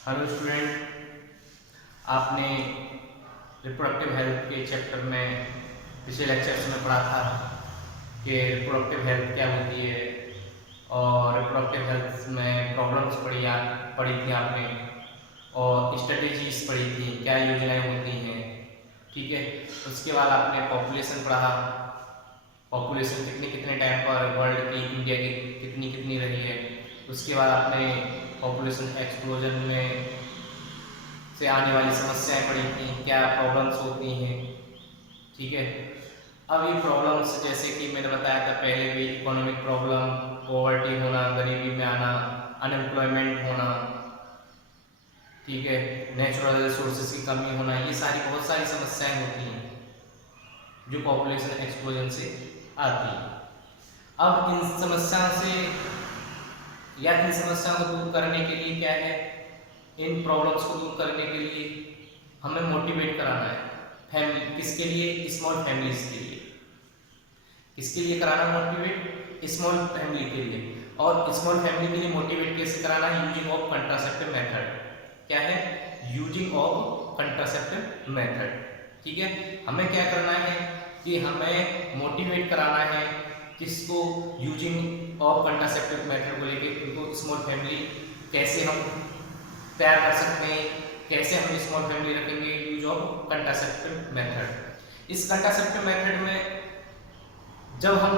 Hello student, आपने reproductive health के chapter में पिछले लेक्चर्स में पढ़ा था कि रिप्रोडक्टिव हेल्थ क्या होती है और रिप्रोडक्टिव हेल्थ में प्रॉब्लम्स पढ़ी थी आपने और स्ट्रेटेजीज पढ़ी थी, क्या योजनाएं होती हैं। ठीक है, उसके बाद आपने पॉपुलेशन पढ़ा, पॉपुलेशन कितने कितने टाइम पर वर्ल्ड की, इंडिया की कितनी कितनी रही है। उसके बाद आपने पॉपुलेशन एक्सप्लोजन में से आने वाली समस्याएं पड़ी थी, क्या प्रॉब्लम्स होती हैं। ठीक है, अब ये प्रॉब्लम्स जैसे कि मैंने बताया था पहले भी, इकोनॉमिक प्रॉब्लम, पॉवर्टी होना, गरीबी में आना, अनएम्प्लॉयमेंट होना, ठीक है, नेचुरल रिसोर्सेज की कमी होना, ये सारी बहुत सारी समस्याएं होती हैं जो पॉपुलेशन एक्सप्लोजन से आती है। अब इन समस्याओं से या इन समस्याओं को दूर करने के लिए क्या है, इन प्रॉब्लम्स को दूर करने के लिए हमें मोटिवेट कराना है फैमिली, किसके लिए, स्मॉल फैमिलीज के लिए। किसके लिए कराना मोटिवेट, स्मॉल फैमिली के लिए। और स्मॉल फैमिली के लिए मोटिवेट कैसे कराना है, यूजिंग ऑफ कंट्रासेप्टिव मेथड। क्या है, यूजिंग ऑफ कंट्रासेप्टिव मेथड। ठीक है, हमें क्या करना है कि हमें मोटिवेट कराना है किसको, यूजिंग ऑफ कंट्रासेप्टिव मेथड को लेके उनको स्मॉल फैमिली कैसे हम तैयार कर सकते हैं, कैसे हम स्मॉल फैमिली रखेंगे, यूज ऑफ कंट्रासेप्टिव मेथड। इस कंट्रासेप्टिव मेथड में जब हम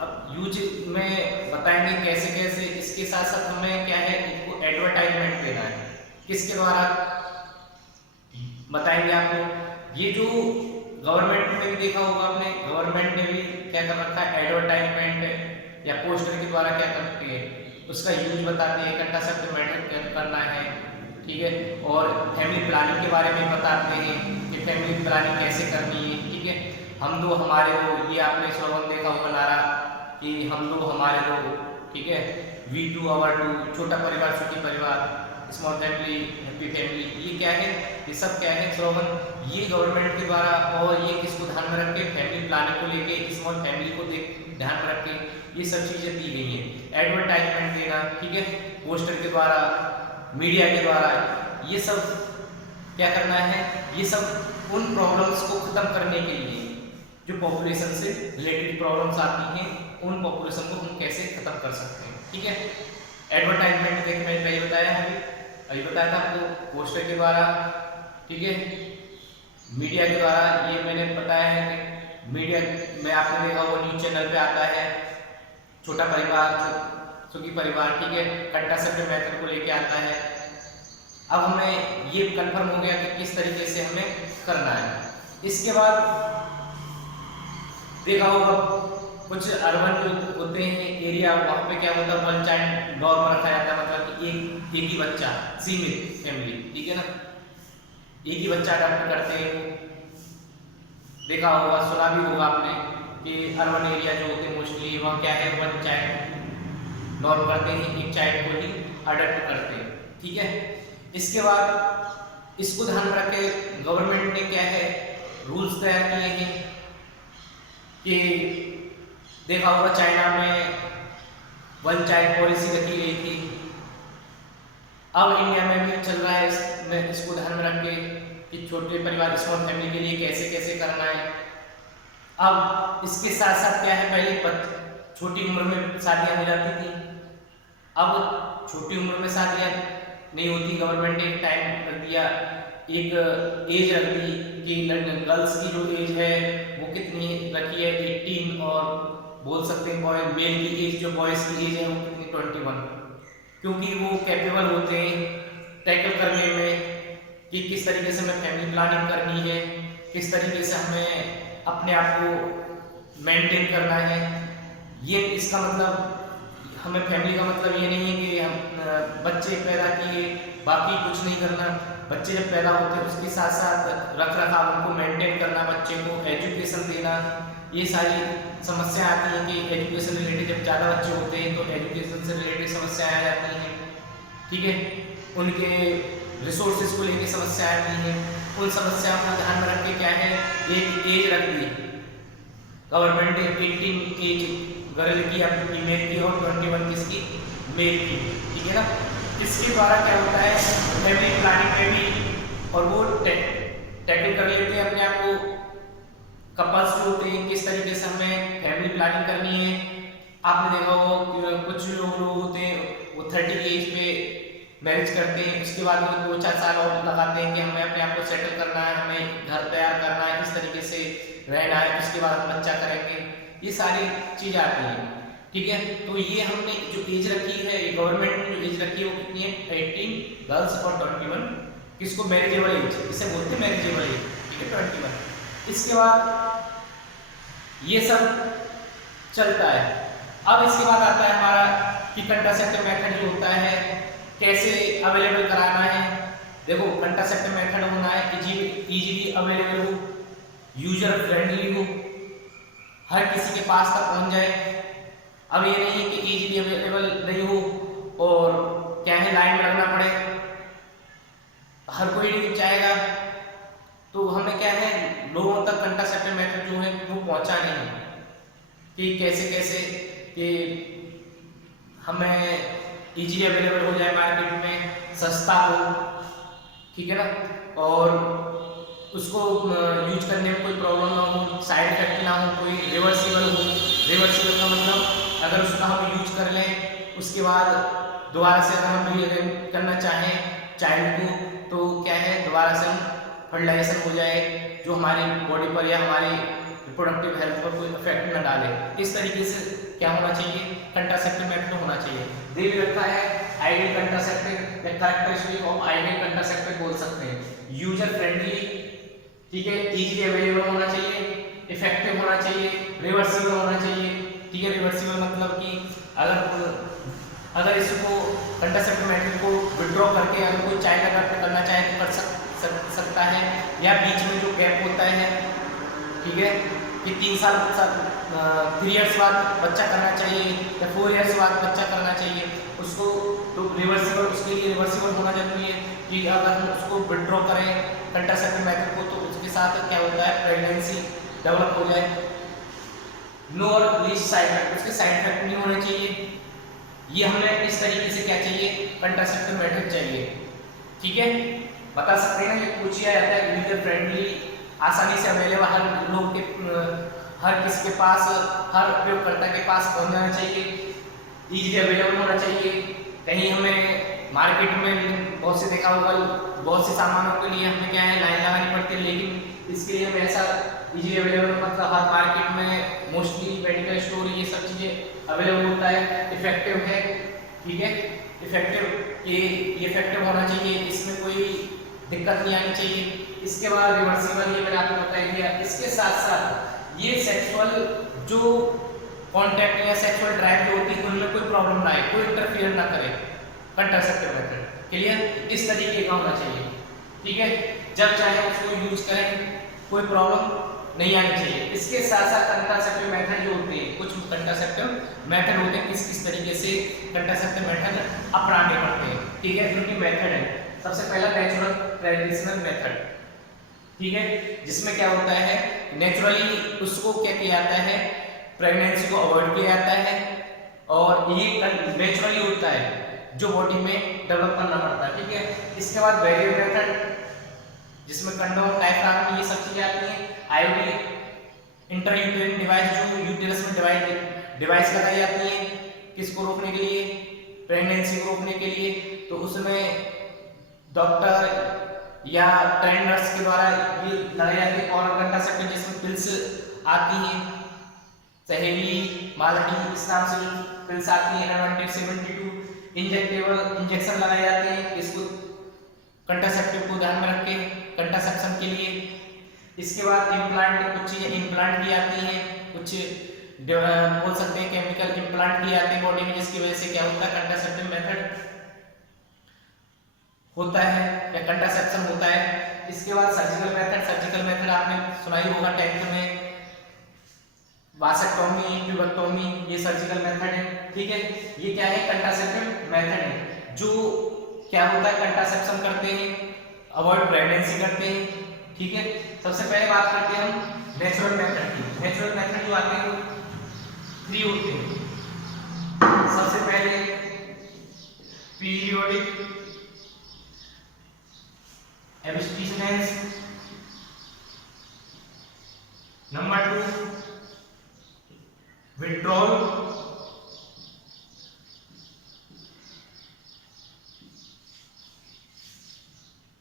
अब यूज में बताएंगे कैसे कैसे, इसके साथ साथ हमें क्या है, इनको एडवर्टाइजमेंट देना है। किसके द्वारा बताएंगे आपको, ये जो गवर्नमेंट में भी देखा होगा आपने, गवर्नमेंट ने भी क्या कर रखा है, एडवर्टाइजमेंट या पोस्टर के द्वारा क्या करती है, उसका यूज बताती है, कंट्रासेप्टिव मेथड क्या करना है। ठीक है, और फैमिली प्लानिंग के बारे में बताते हैं कि फैमिली प्लानिंग कैसे करनी है। ठीक है, हम दो हमारे दो, ये आपने स्लोगन देखा होगा नारा कि हम दो हमारे दो। ठीक है, वी टू आवर टू, छोटा परिवार सुखी परिवार, स्मॉल फैमिली हैप्पी फैमिली, ये क्या है, ये सब क्या है स्लोगन, ये गवर्नमेंट के द्वारा। और ये किसको ध्यान में रख के, फैमिली प्लानिंग को लेके, स्मॉल फैमिली को ध्यान में रख के ये सब चीजें दी गई हैं। एडवर्टाइजमेंट देना, ठीक है, पोस्टर के द्वारा, मीडिया के द्वारा, ये सब क्या करना है, ये सब उन प्रॉब्लम्स को खत्म करने के लिए जो पॉपुलेशन से रिलेटेड प्रॉब्लम्स आती हैं, उन पॉपुलेशन को हम कैसे खत्म कर सकते हैं। ठीक है, एडवर्टाइजमेंट देखिए मैंने पहले बताया है, अभी बताया था आपको, पोस्टर के द्वारा, ठीक है, मीडिया के द्वारा, ये मैंने बताया है कि मीडिया में आपने देखा होगा न्यूज चैनल पे आता है, छोटा परिवार सुखी परिवार, ठीक है, कंट्रासेप्टिव मेथड को लेके आता है। अब हमें ये कंफर्म हो गया कि किस तरीके से हमें करना है। इसके बाद देखा होगा कुछ अर्बन जो होते हैं एरिया, वहाँ पे क्या होता है, वन चाइल्ड नॉर्म रखा जाता है, मतलब कि एक ही बच्चा, सीमित फैमिली, ठीक है ना, एक ही बच्चा अडॉप्ट करते हैं। देखा होगा, सुना भी होगा आपने कि अर्बन एरिया जो होते हैं मोस्टली वहाँ क्या है, वन चाइल्ड नॉर्म करते हैं, एक चाइल्ड को ही अडॉप्ट करते हैं। ठीक है, इसके बाद इसको ध्यान में रख के गवर्नमेंट ने क्या है, रूल्स तैयार किए हैं कि देखा होगा चाइना में वन चाइल्ड पॉलिसी रखी गई थी, अब इंडिया में भी चल रहा है। इसको ध्यान में रख के कि छोटे परिवार, स्मॉल फैमिली के लिए कैसे कैसे करना है। अब इसके साथ साथ क्या है, पहले छोटी उम्र में शादियां हो जाती थी, अब छोटी उम्र में शादियां नहीं होती, गवर्नमेंट ने टाइम रख दिया, एक एज रख दी कि गर्ल्स की जो एज है वो कितनी रखी है, 18, और बोल सकते हैं बॉय मेल की एज, जो बॉयज की एज है वो कितनी, 21, क्योंकि वो कैपेबल होते हैं टैकल करने में कि किस तरीके से हमें फैमिली प्लानिंग करनी है, किस तरीके से हमें अपने आप को मेंटेन करना है। ये इसका मतलब, हमें फैमिली का मतलब ये नहीं है कि हम बच्चे पैदा किए बाकी कुछ नहीं करना, बच्चे जब पैदा होते हैं उसके साथ साथ रख रखाव उनको मेंटेन करना, बच्चे को एजुकेशन देना, ये सारी समस्या आती हैं कि एजुकेशन रिलेटेड जब ज़्यादा बच्चे होते हैं तो एजुकेशन से रिलेटेड समस्याएं आ जाती हैं। ठीक है, उनके रिसोर्सेज को लेकर समस्याएं आती हैं, उन समस्याओं को ध्यान में रख के क्या है, एक एज रख दी गवर्नमेंट ने, 18 एज गर्ल की या फीमेल की और 21 किसकी, मेल की। ठीक है ना, इसके द्वारा क्या होता है, फैमिली प्लानिंग में भी और वो टैकल कर लेते हैं अपने आप को। कपल्स जो होते हैं किस तरीके से हमें फैमिली प्लानिंग करनी है। आपने देखा होगा कुछ लोग होते हैं वो 30 की एज पे मैरिज करते हैं, उसके बाद वो 2-4 साल और लगाते हैं कि हमें अपने आप को सेटल करना है, हमें घर तैयार करना है, किस तरीके से रहना है, उसके बाद हम बच्चा करेंगे, ये सारी चीज़ आती हैं। ठीक है, तो ये हमने जो एज रखी है, ये गवर्नमेंट ने जो एज रखी है वो कितनी है, 18 गर्ल्स और 21 किसको मैरिजेबल एज, इसे बोलते हैं मैरिजेबल एज। ठीक है, 21। इसके बाद ये सब चलता है। अब इसके बाद आता है हमारा कि कंट्रासेप्टिव मेथड जो होता है कैसे अवेलेबल कराना है। देखो कंट्रासेप्टिव मेथड होना है इजीली अवेलेबल हो, यूजर फ्रेंडली हो, हर किसी के पास तक पहुंच जाए। अब ये नहीं है कि इजीली अवेलेबल नहीं हो और क्या है लाइन में लगना पड़े, हर कोई नहीं चाहेगा। तो हमें क्या है लोगों तक कंट्रासेप्टिव मेथड जो है वो पहुंचानी है कि कैसे कैसे कि हमें इजीली अवेलेबल हो जाए मार्केट में, सस्ता हो, ठीक है ना, और उसको यूज करने में कोई प्रॉब्लम ना हो, साइड इफेक्ट ना हो, कोई रिवर्सिबल हो। रिवर्सिबल का मतलब अगर उसका हम यूज कर लें उसके बाद दोबारा से अगर हम रीअरेंज करना चाहें चाइल्ड को तो क्या है दोबारा से हम फर्टिलाइजेशन हो जाए जो हमारी बॉडी पर या हमारी रिप्रोडक्टिव हेल्थ पर कोई इफेक्ट न डाले। इस तरीके से क्या होना चाहिए, कंट्रासेप्टिव मेथड होना चाहिए। दे भी रखा है आइडियल कंट्रासेप्टिव या कैरेक्टरिस्टिक ऑफ आइडियल कंट्रासेप्टिव बोल सकते हैं, यूजर फ्रेंडली, ठीक है, इजीली अवेलेबल होना चाहिए, इफेक्टिव होना चाहिए, रिवर्सिबल होना चाहिए। ठीक है, रिवर्सिबल मतलब कि अगर इसको कंट्रासेप्टिव मेथड को विड्रॉ करके अगर कोई चाइल्ड अडॉप्ट करना चाहे तो कर सकता है, या बीच में जो गैप होता है, ठीक है, कि 3 साल 3 इयर्स बाद बच्चा करना चाहिए या 4 इयर्स बाद बच्चा करना चाहिए, उसको तो रिवर्सिबल, उसके लिए रिवर्सिबल होना जरूरी है कि अगर हम उसको विड्रॉ करें कंट्रासेप्टिव मेथड को तो उसके साथ क्या होता है प्रेगनेंसी डेवलप हो जाए। नो और लीस्ट साइड इफेक्ट, उसके साइड इफेक्ट नहीं होने चाहिए। ये हमें इस तरीके से क्या चाहिए, कंट्रासेप्टिव मेथड चाहिए। ठीक है, बता सकते हैं ना, ये पूछ लिया जाता है यूजर फ्रेंडली, आसानी से अवेलेबल, हर लोग के हर किसी के पास, हर उपयोगकर्ता के पास पहुंच जाना चाहिए, इजीली अवेलेबल होना चाहिए। कहीं हमें मार्केट में बहुत से देखा होगा बहुत से सामानों के लिए हमें क्या है लाइन लगानी पड़ती है, लेकिन इसके लिए हमें ऐसा इजीली अवेलेबल मतलब हर मार्केट में मोस्टली मेडिकल स्टोर ये सब चीज़ें अवेलेबल होता है, इफेक्टिव है। ठीक है, इफेक्टिव ये इफेक्टिव होना चाहिए, इसमें कोई दिक्कत नहीं आनी चाहिए। इसके बाद रिवर्सिबल, ये मैंने आपको बता दिया। इसके साथ साथ ये सेक्सुअल जो कॉन्टैक्ट या सेक्सुअल ड्राइव जो होती है उनमें कोई प्रॉब्लम ना आए, कोई इंटरफियर ना करे कंट्रासेप्टिव मेथड। क्लियर, इस तरीके का होना चाहिए। ठीक है, जब चाहे उसको यूज करें, कोई प्रॉब्लम नहीं आनी चाहिए। इसके साथ साथ कंट्रासेप्टिव मेथड जो होते हैं, कुछ कंट्रासेप्टिव मेथड होते हैं, किस किस तरीके से कंट्रासेप्टिव मेथड अपनाने पड़ते हैं। ठीक है, उनकी मेथड है, सबसे पहला नेचुरल ट्रेडिशनल मेथड। ठीक है, जिसमें क्या होता है नेचुरली उसको क्या किया जाता है, प्रेगनेंसी को अवॉइड किया जाता है, और ये नेचुरली होता है जो बॉडी में डेवलप करना पड़ता है। ठीक है, इसके बाद बैरियर मेथड जिसमें कंडोम, डायफ्राम, ये सब चीजें आती हैं। आईयूडी, इंट्रायूटेरिन डिवाइस जो यूटेरस में डिवाइस लगाई जाती है किसको रोकने के लिए, प्रेगनेंसी को रोकने के लिए, तो उसमें डॉक्टर या ट्रेंड नर्स के द्वारा ये लगाई जाती है। और कंट्रासेप्टिव जिसमें पिल्स आती हैं, सहेली, मालटी, इस नाम से पिल्स आती हैं, एडवांटेज 72 इंजेक्शन लगाए जाते हैं इसको कंट्रासेप्टिव को ध्यान में रख के कंट्रासेप्शन के लिए। इसके बाद इम्प्लांट, कुछ चीजें इम्प्लांट की आती हैं, कुछ बोल सकते हैं केमिकल इम्प्लांट की आते हैं बॉडी में, जिसकी वजह से क्या होता है कंट्रासेप्टिव मेथड होता है या कंट्रासेप्शन होता है। इसके बाद सर्जिकल मेथड, सर्जिकल मेथड आपने सुना ही होगा 10th में, वासेक्टोमी, ट्यूबेक्टोमी, ये सर्जिकल मेथड है। ठीक है, ये क्या है कंट्रासेप्टिव मेथड है जो क्या होता है कंट्रासेप्शन करते हैं, अवॉइड प्रेगनेंसी करते हैं। ठीक है, सबसे पहले बात करते हैं हम नेचुरल मेथड की। नेचुरल मेथड जो आते हैं 3 होते हैं। सबसे पहले period periodic abstinence, number 2 withdrawal,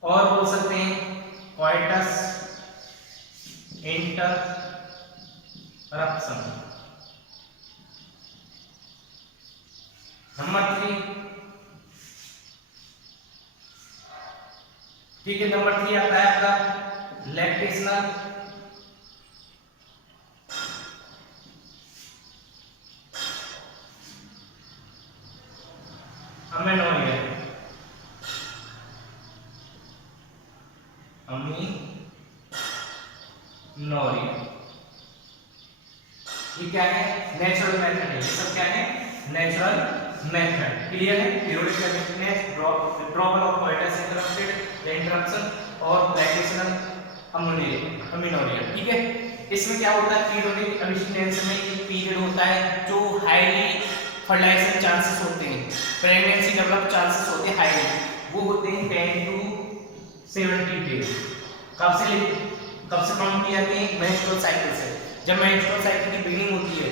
और बोल सकते हैं कोइटस इंटररप्शन। नंबर 3, ठीक है, नंबर 3 आता है आपका लैक्टेशनल अमेनोरिया, अमीनोरिया। ये क्या है? नेचुरल मेथड है। ये सब क्या है? Natural method. क्लियर है? Periodic abstinence, withdrawal of coitus interrupted interruption और लैक्टेशनल अमेनोरिया। ठीक है, इसमें क्या होता है? पीरियोडिक एब्स्टिनेंस में एक पीरियड होता है जो हाईली फर्टिलाइजेशन चांसेस होते हैं, प्रेगनेंसी डेवलप चांसेस होते हैं हाईली, वो होते हैं 10 to 70 डेज। कब से काउंट किया जाते हैं? मेंस्ट्रुअल साइकिल से। जब मेंस्ट्रुअल साइकिल की बिगिनिंग होती है,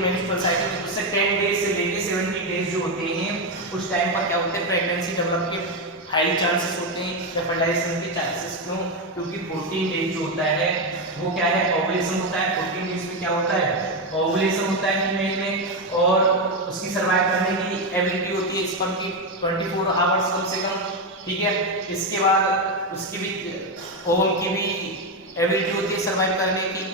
मेंस्ट्रुअल साइकिल की, उससे 10 डेज से लेके 70 डेज जो होते हैं, उस टाइम पर क्या होते हैं? प्रेगनेंसी डेवलप के हाई चांसेस होते हैं, फर्टिलाइजेशन के चांसेस। क्यों? क्योंकि 14 डेज जो होता है वो क्या है? ओवुलेशन होता है। 14 डेज में क्या होता है? ओवुलेशन होता है फीमेल में, और उसकी सर्वाइव करने की एबिलिटी होती है स्पर्म की 24 आवर्स कम से कम। ठीक है, इसके बाद उसकी भी ओवम की भी एबिलिटी होती है सर्वाइव करने की।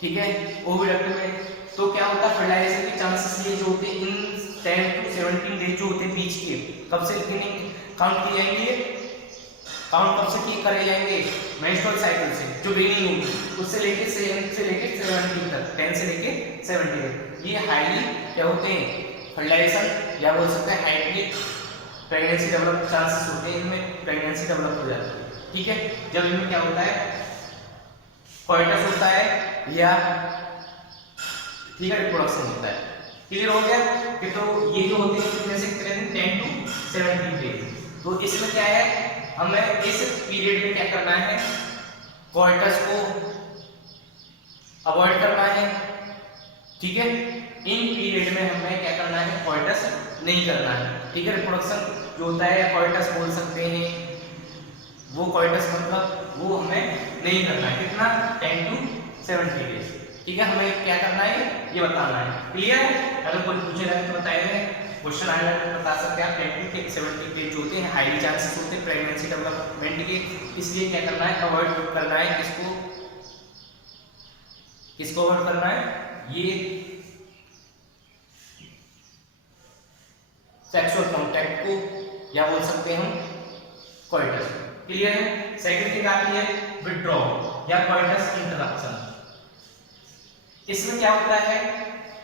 ठीक है, ओविडक्ट में तो क्या होता है? फर्टिलाइजेशन के चांसेस ये जो होते हैं इन 10 to 17 डेज जो होते हैं बीच के, कब से बिगिनिंग काउंट किए जाएंगे? काउंट कब से किए करे जाएंगे? मेंस्ट्रुअल साइकिल से जो बिगिनिंग होगी, उससे लेके 10 से लेके 70 तक, 10 से लेके 70 तक। ये हाईली क्या होते हैं? फर्टिलाइजेशन, या बोल सकते हैं हाईली प्रेगनेंसी डेवलप चांसेस होते हैं, इनमें प्रेगनेंसी डेवलप हो जाती है। ठीक है, जब इनमें क्या होता है? कोइटस होता है, या ठीक है रिप्रोडक्शन होता है। क्लियर हो गया? कि तो ये जो होते हैं कितने से कितने दिन? 10 to 17 डेज। तो इसमें क्या है? हमें इस पीरियड में क्या करना है? कोइटस को अवॉइड करना है। ठीक है, इन पीरियड में हमें क्या करना है? कोइटस नहीं करना है। ठीक है, रिप्रोडक्शन जो होता है, कोइटस बोल सकते हैं, वो कोइटस मतलब वो हमें नहीं करना है। कितना? 10 to 70 डेज। ठीक है, हमें क्या करना है ये बताना है। क्लियर है? अगर कोई पूछे रहे तो बताइए, क्वेश्चन आएगा तो बता सकते हैं आप। 10 to 70 डेज जो होते हैं हाईली चांसेस होते हैं प्रेगनेंसी डेवलपमेंट के, इसलिए क्या करना है? अवॉइड करना है। किसको अवॉइड करना है? ये सेक्सुअल कांटेक्ट को, या बोल सकते हैं हम कोइटस। क्लियर है? सेकंड थिंग आती है विड्रॉल या कोइटस इंटररप्शन। इसमें क्या होता है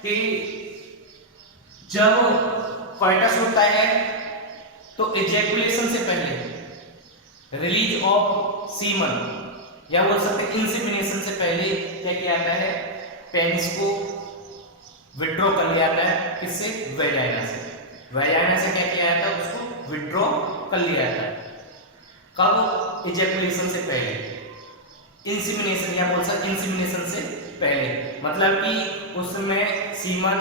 कि जब कोइटस होता है तो इजैकुलेशन से पहले रिलीज ऑफ सीमन, या बोल सकते हैं इंसेमिनेशन से पहले क्या किया जाता है? पेनिस को विड्रॉ कर लिया जाता है। किससे? वेजाइना से। वेजाइना से क्या किया जाता है? उसको विड्रॉ कर लिया जाता है। कब? इजैकुलेशन से पहले। इंसेमिनेशन, या बोल सकते इंसेमिनेशन से पहले, मतलब कि उसमें सीमन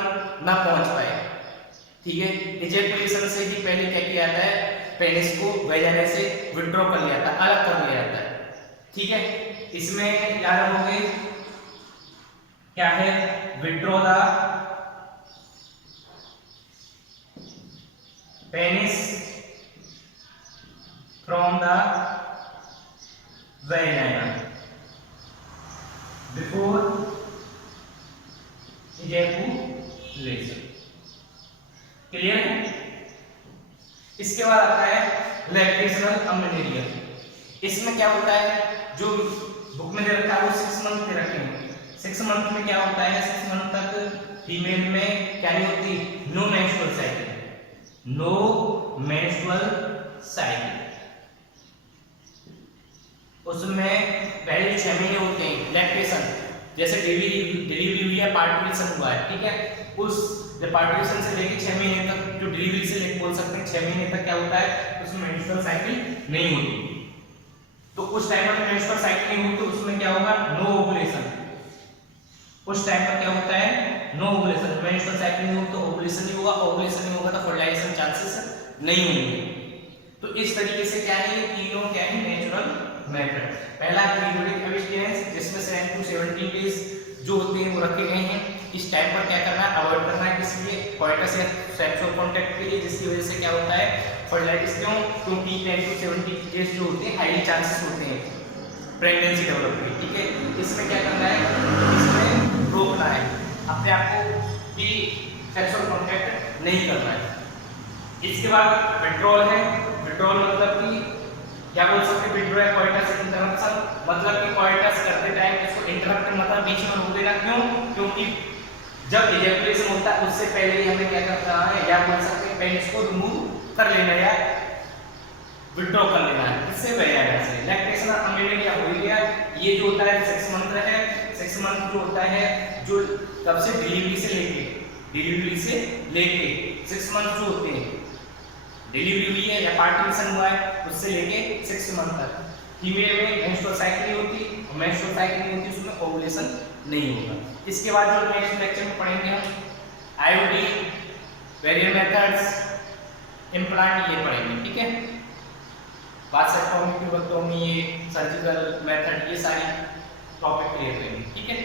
ना पहुंच पाए। ठीक है, इजैकुलेशन से भी पहले क्या किया जाता है? पेनिस को वेजाइना से विड्रॉ कर लिया जाता है, अलग कर लिया जाता है। ठीक है, इसमें याद रखोगे क्या है? Withdraw the penis from the vagina before ejaculation. Clear है? इसके बाद आता है लैक्टेशनल अमेनोरिया। इसमें क्या होता है? जो बुक में दे रखा है वो 6 मंथ दे रखे हैं। 6 मंथ में क्या होता है? 6 मंथ तक फीमेल में क्या नहीं होती? No menstrual cycle. उसमें पहले 6 महीने होते हैं लैक्टेशन, जैसे डिलीवरी हुई है, पार्टुलेशन हुआ है। ठीक है, उस पार्टुलेशन से लेकर 6 महीने तक जो डिलीवरी से बोल सकते हैं 6 महीने तक क्या होता है, उसमें मेंस्ट्रुअल साइकिल नहीं होती। तो उस टाइम पर मेंस्ट्रुअल साइकिल नहीं होती, उसमें क्या होगा, नो ओवुलेशन। उस टाइम पर क्या होता है, नो ओवुलेशन। मेंस्ट्रुअल साइकिल नहीं होगी तो ओवुलेशन नहीं होगा, ओवुलेशन नहीं होगा तो फर्टिलाइजेशन चांसेस नहीं होंगे। तो इस तरीके से क्या है, ये तीनों क्या है, नेचुरल मेथड। पहला पीरियोडिक एब्स्टिनेंस, जिसमें 7 to 17 डेज जो होते हैं वो रखे गए हैं। इस टाइम पर क्या करना है, अवॉइड करना है, किस लिए, कोइटस या सेक्सुअल कांटेक्ट के लिए, जिसकी वजह से क्या होता है, फर्टिलाइजेशन। क्यों, क्योंकि 10 to 17 डेज जो होते हैं हाई चांसेस होते हैं प्रेगनेंसी डेवलप के, ठीक है। इसमें क्या करना है, इसमें रोकना है अपने आप को कि सेक्सुअल कांटेक्ट नहीं करना है। इसके बाद विड्रॉल है। विड्रॉल मतलब कि क्या बोल सकते हैं, विड्रॉ या कोइटस इंटरप्शन, मतलब कि कोइटस करते टाइम इसको इंटरप्ट मतलब बीच में रोक देना। क्यों, क्योंकि जब इजैकुलेशन होता है उससे पहले ही हमें क्या करना है, या बोल सकते हैं पेनिस को रिमूव कर लेना या विड्रॉ कर लेना है, इससे वैयागा से लैक्टेशन अमेंडेड या हो गया। ये जो होता है 6 मंथ है, 6 मंथ जो होता है, जो कब से, डिलीवरी से लेके 6 मंथ जो होते हैं, डिलीवरी हुई है या पार्टिशन हुआ है उससे लेके 6 मंथ तक। फीमेल में मेंस्ट्रुअल साइकिल नहीं होती, और मेंस्ट्रुअल साइकिल नहीं होती उसमें ओवुलेशन नहीं होगा। इसके बाद जो नेक्स्ट लेक्चर में पढ़ेंगे हम आईओडी, वेरिएबल मेथड्स, इम्प्लांट, ये पढ़ेंगे, ठीक है। वासेक्टोमी, ट्यूबेक्टोमी, ये सर्जिकल मेथड, ये सारी टॉपिक क्लियर करेंगे, ठीक है।